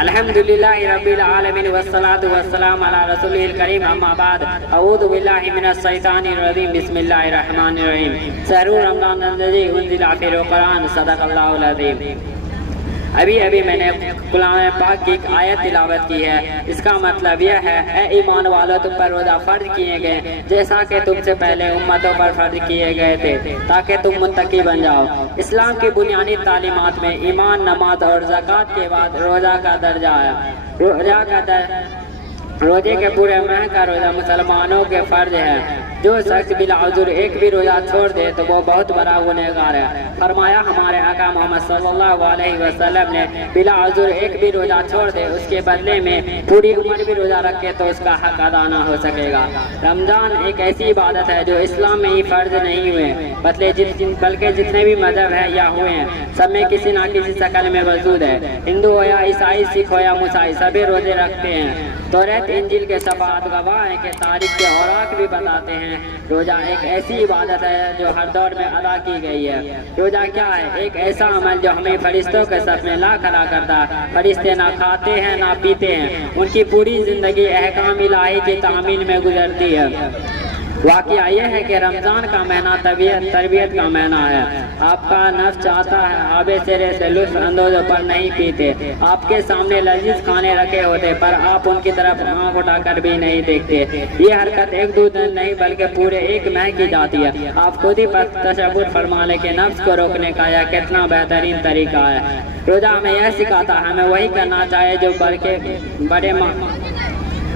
الحمدللہ رب العالمین والصلاة والسلام علی رسولہ الکریم اما بعد اعوذ باللہ من الشیطان الرجیم بسم اللہ الرحمن الرحیم شہر رمضان الذی انزل فیہ القرآن صدق اللہ العظیم۔ ابھی میں نے کلام پاک کی ایک آیت تلاوت کی ہے، اس کا مطلب یہ ہے اے ایمان والو تم پر روزہ فرض کیے گئے جیسا کہ تم سے پہلے امتوں پر فرض کیے گئے تھے تاکہ تم متقی بن جاؤ۔ اسلام کی بنیادی تعلیمات میں ایمان، نماز اور زکوٰۃ کے بعد روزہ کا درجہ ہے۔ روزے کے پورے ماہ کا روزہ مسلمانوں کے فرض ہے۔ جو شخص بلا عذر ایک بھی روزہ چھوڑ دے تو وہ بہت بڑا گنہگار ہے۔ فرمایا ہمارے آقا محمد صلی اللہ علیہ وسلم نے بلا عذر ایک بھی روزہ چھوڑ دے اس کے بدلے میں پوری عمر بھی روزہ رکھے تو اس کا حق ادا نہ ہو سکے گا۔ رمضان ایک ایسی عبادت ہے جو اسلام میں ہی فرض نہیں ہوئے بلکہ جتنے بھی مذہب ہیں یا ہوئے ہیں سب میں کسی نہ کسی شکل میں موجود ہے۔ ہندو ہو یا عیسائی، سکھ ہو یا مسیحی، سبھی روزے رکھتے ہیں۔ توریت انجیل کے صفحات گواہ ہیں کہ تاریخ کے اوراق بھی بتاتے ہیں روزہ ایک ایسی عبادت ہے جو ہر دور میں ادا کی گئی ہے۔ روزہ کیا ہے؟ ایک ایسا عمل جو ہمیں فرشتوں کے صف میں لا کھڑا کرتا ہے۔ فرشتے نہ کھاتے ہیں نہ پیتے ہیں، ان کی پوری زندگی احکام الہی کی تعمیل میں گزرتی ہے۔ واقعہ یہ ہے کہ رمضان کا مہینہ تربیت کا مہینہ ہے۔ آپ کا نفس چاہتا ہے آب سرے سے لطف اندوز پر نہیں پیتے، آپ کے سامنے لذیذ کھانے رکھے ہوتے پر آپ ان کی طرف آنکھ اٹھا کر بھی نہیں دیکھتے۔ یہ حرکت ایک دو دن نہیں بلکہ پورے ایک ماہ کی جاتی ہے۔ آپ خود ہی پر تشبر فرما لیں کہ نفس کو روکنے کا یہ کتنا بہترین طریقہ ہے۔ روزہ ہمیں یہ سکھاتا ہے ہمیں وہی کرنا چاہیے جو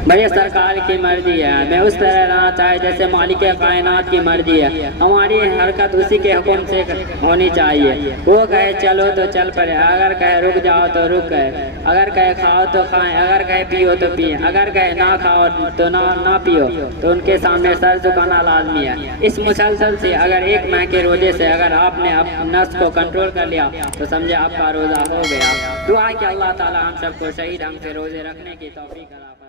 بڑے سرکار کی مرضی ہے، ہمیں اس طرح رہنا چاہیے جیسے مالک کائنات کی مرضی ہے۔ ہماری حرکت اسی کے حکم سے ہونی چاہیے۔ وہ کہے چلو تو چل پڑے، اگر کہے رک جاؤ تو رک گئے، اگر کہے کھاؤ تو کھائیں، اگر کہے پیو تو پئیں، اگر کہے نہ کھاؤ تو نہ پیو تو ان کے سامنے سر جھکانا لازمی ہے۔ اس مسلسل سے اگر ایک ماہ کے روزے سے اگر آپ نے نفس کو کنٹرول کر لیا تو سمجھے آپ کا روزہ ہو گیا۔ دعا کہ اللہ تعالی ہم سب کو صحیح ڈھنگ سے روزے رکھنے کی توفیق عطا فرمائے۔